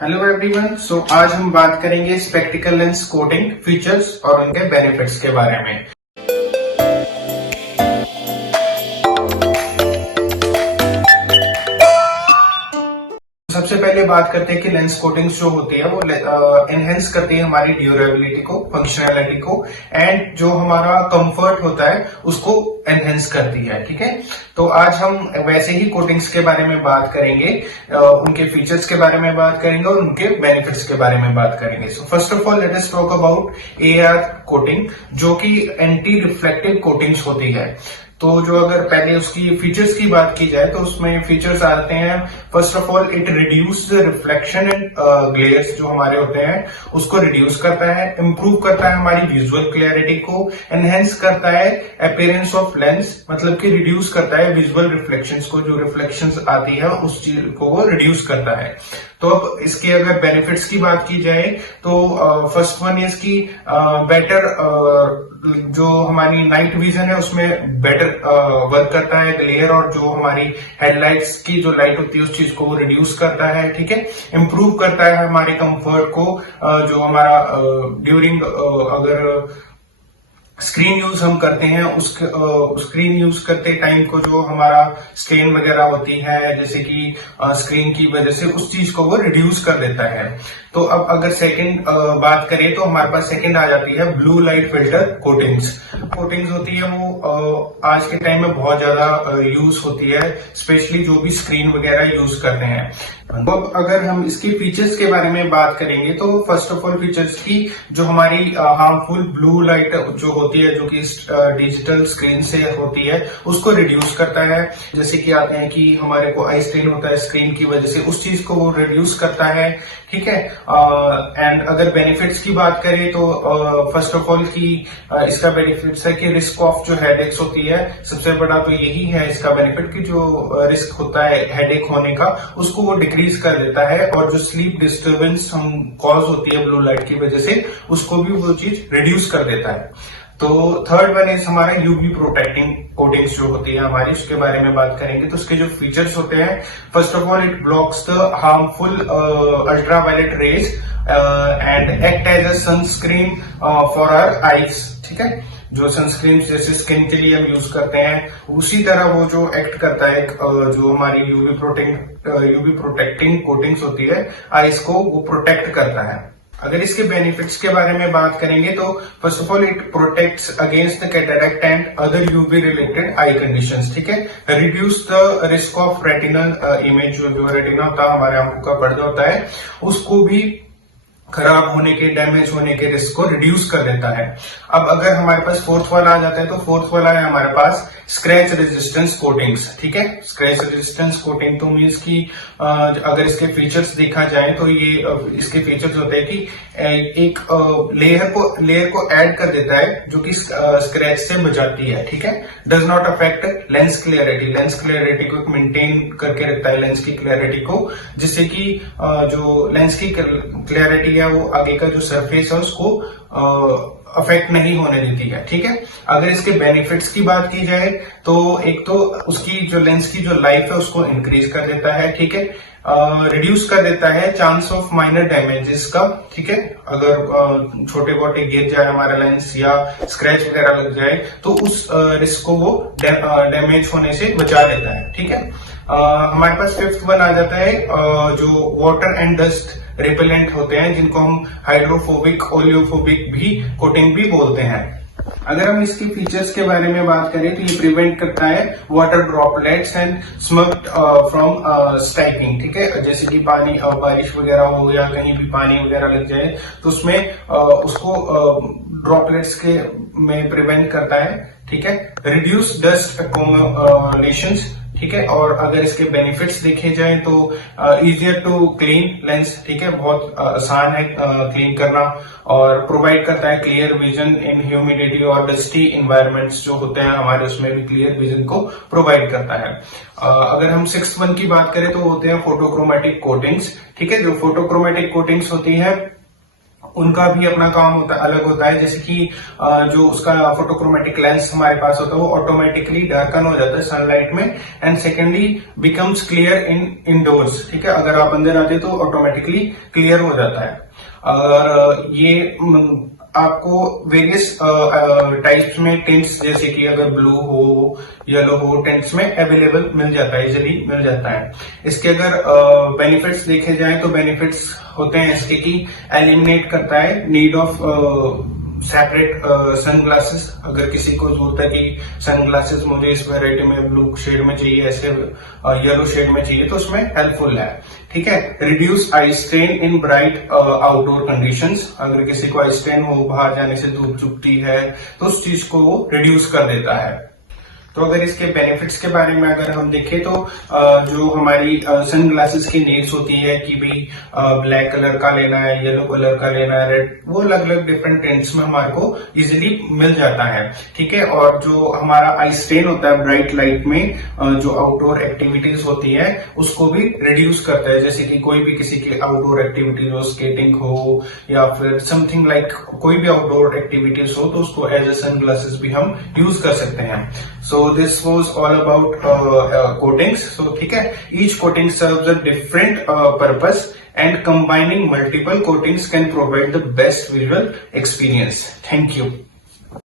Hello everyone. आज हम बात करेंगे स्पेक्टिकल लेंस कोटिंग फीचर्स और उनके बेनिफिट्स के बारे में। सबसे पहले बात करते हैं कि लेंस कोटिंग्स जो होती है वो एनहेंस करती है हमारी ड्यूरेबिलिटी को, फंक्शनैलिटी को, एंड जो हमारा कंफर्ट होता है उसको एनहेंस करती है। ठीक है, तो आज हम वैसे ही कोटिंग्स के बारे में बात करेंगे, उनके फीचर्स के बारे में बात करेंगे और उनके बेनिफिट्स के बारे में बात करेंगे। So first of all let us talk about AR coating, जो कि एंटी रिफ्लेक्टिव कोटिंग्स होती है। तो जो अगर पहले उसकी फीचर्स की बात की जाए तो उसमें फीचर्स आते हैं, first of all it reduce the reflection and ग्लेयर्स जो हमारे होते हैं उसको रिड्यूस करता है, इंप्रूव करता है हमारी विजुअल क्लियरिटी को, एनहेंस करता है अपीयरेंस ऑफ लेंस, मतलब कि रिड्यूस करता है विजुअल रिफ्लेक्शंस को, जो रिफ्लेक्शंस आती है उस चीज को वो रिड्यूस करता है। तो अब इसके अगर बेनिफिट्स की बात की जाए तो फर्स्ट वन इज की बेटर जो हमारी नाइट विजन है उसमें बेटर वर्क करता है ग्लेयर, और जो हमारी हेडलाइट्स की जो लाइट होती है उस चीज को वो रिड्यूस करता है। ठीक है, इंप्रूव करता है हमारे कंफर्ट को, जो हमारा ड्यूरिंग अगर स्क्रीन यूज हम करते हैं उस स्क्रीन यूज करते टाइम को जो हमारा स्ट्रेन वगैरह होती है जैसे कि स्क्रीन की वजह से, उस चीज को वो रिड्यूस कर देता है। तो अब अगर सेकंड बात करें तो हमारे पास सेकंड आ जाती है blue light filter coatings. Coatings होती है वो आज के टाइम में बहुत ज्यादा यूज होती है, स्पेशली जो भी स्क्रीन वगैरह यूज करते हैं। अब अगर हम इसकी फीचर्स के बारे में बात करेंगे तो फर्स्ट ऑफ ऑल फीचर्स की जो हमारी हार्मफुल ब्लू लाइट जो होती है, जो कि डिजिटल स्क्रीन से होती है, उसको रिड्यूस करता है। जैसे कि आते हैं कि हमारे को आई स्ट्रेन होता है स्क्रीन की वजह से, उस चीज को वो रिड्यूस करता है। ठीक है, एंड अगर बेनिफिट्स की बात करें तो फर्स्ट ऑफ ऑल की इसका बेनिफिट्स है कि रिस्क ऑफ जो हेडेक्स होती है, सबसे बड़ा तो यही है इसका बेनिफिट कि जो रिस्क होता है हेडेक होने का उसको वो डिक्रीज कर देता है, और जो स्लीप डिस्टर्बेंस हम कॉज होती है ब्लू लाइट की वजह से उसको भी वो चीज रिड्यूस कर देता है। तो थर्ड वन इज हमारा यूवी प्रोटेक्टिंग कोटिंग्स जो होती है हमारी, उसके बारे में बात करेंगे तो उसके जो फीचर्स होते हैं, first of all it blocks the harmful ultraviolet rays and act as a sunscreen for our eyes. ठीक है, जो सनस्क्रीन जैसे स्किन के लिए हम यूज करते हैं उसी तरह वो जो एक्ट करता है, जो हमारी यूवी प्रोटेक्टिंग कोटिंग्स होती है आईज को वो प्रोटेक्ट करता है। अगर इसके बेनिफिट्स के बारे में बात करेंगे तो first of all it protects against the cataract and other UV related I conditions. ठीक है, reduce the risk of retinal image, जो रेटिना होता है हमारे आंखों का पर्दा होता है उसको भी खराब होने के, डैमेज होने के रिस्क को रिड्यूस कर देता है। अब अगर हमारे पास फोर्थ वाला आ जाता है तो फोर्थ वाला है हमारे पास स्क्रैच रेजिस्टेंस कोटिंग्स। ठीक है, स्क्रैच रेजिस्टेंस कोटिंग तो मीन्स की अगर इसके फीचर्स देखा जाए तो ये इसके फीचर्स होते हैं कि एक लेयर को ऐड कर देता है जो कि स्क्रैच से बचाती है। ठीक है, does not affect lens clarity को मेंटेन करके रखता है, लेंस की क्लियरिटी को, जिससे कि जो लेंस की क्लियरिटी है वो आगे का जो सरफेस है उसको अफेक्ट नहीं होने देती है। ठीक है, अगर इसके बेनिफिट्स की बात की जाए तो एक तो उसकी जो लेंस की जो लाइफ है उसको इंक्रीज कर देता है। ठीक है, रिड्यूस कर देता है चांस ऑफ माइनर डैमेजेस का। ठीक है, अगर छोटे मोटे गिर जाए हमारा लेंस या स्क्रैच वगैरह लग जाए तो उस रिस्क को वो डैमेज होने से बचा देता है। ठीक है, हमारे पास फिफ्थ वन आ जाता है जो वाटर एंड डस्ट रिपेलेंट होते हैं, जिनको हम हाइड्रोफोबिक, ओलियोफोबिक भी कोटिंग भी बोलते हैं। अगर हम इसकी फीचर्स के बारे में बात करें तो ये प्रिवेंट करता है water droplets and smug from stacking. ठीक है, जैसे कि पानी बारिश वगैरह हो या कहीं भी पानी वगैरह लग जाए तो उसमें उसको ड्रॉपलेट्स के में प्रिवेंट करता है। ठीक है, रिड्यूस डस्ट अकोमोलेशंस। ठीक है, और अगर इसके बेनिफिट्स देखे जाए तो इजियर टू क्लीन लेंस। ठीक है, बहुत आसान है क्लीन करना, और प्रोवाइड करता है क्लियर विजन इन ह्यूमिडिटी और डस्टी इन्वायरमेंट्स जो होते हैं हमारे, उसमें भी क्लियर विजन को प्रोवाइड करता है। अगर हम सिक्स्थ वन की बात करें तो होते हैं फोटोक्रोमेटिक कोटिंग्स। ठीक है, जो फोटोक्रोमेटिक कोटिंग्स होती है उनका भी अपना काम होता है, अलग होता है। जैसे कि जो उसका फोटोक्रोमेटिक लेंस हमारे पास होता है वो ऑटोमेटिकली डार्कन हो जाता है सनलाइट में, and secondly becomes clear in indoors. ठीक है, अगर आप अंदर आते तो ऑटोमेटिकली क्लियर हो जाता है। और ये आपको वेरियस टाइप्स में टिंट्स, जैसे कि अगर ब्लू हो, येलो हो, टिंट्स में अवेलेबल मिल जाता है, इजिली मिल जाता है। इसके अगर बेनिफिट्स देखे जाएं तो बेनिफिट्स होते हैं इसके कि एलिमिनेट करता है नीड ऑफ सेपरेट सनग्लासेस। अगर किसी को जरूरत है कि सनग्लासेस मुझे इस वैरायटी में ब्लू शेड में चाहिए, ऐसे येलो शेड में चाहिए, तो उसमें हेल्पफुल है। ठीक है, reduce eye strain in bright outdoor conditions. अगर किसी को आई स्ट्रेन हो, बाहर जाने से धूप चुभती है, तो उस चीज को वो रिड्यूस कर देता है। तो अगर इसके बेनिफिट्स के बारे में अगर हम देखें तो जो हमारी सनग्लासेस की नीड्स होती है कि भाई ब्लैक कलर का लेना है, येलो कलर का लेना है, रेड, वो अलग अलग डिफरेंट टिंट्स में हमारे को इजीली मिल जाता है। ठीक है, और जो हमारा आई स्ट्रेन होता है ब्राइट लाइट में, जो आउटडोर एक्टिविटीज होती है उसको भी रिड्यूस करता है। जैसे कि कोई भी किसी की आउटडोर एक्टिविटीज हो, स्केटिंग हो या फिर समथिंग लाइक कोई भी आउटडोर एक्टिविटीज हो, तो उसको एज ए सनग्लासेस भी हम यूज कर सकते हैं। So this was all about coatings. So ठीक है, each coating serves a different purpose and combining multiple coatings can provide the best visual experience. Thank you.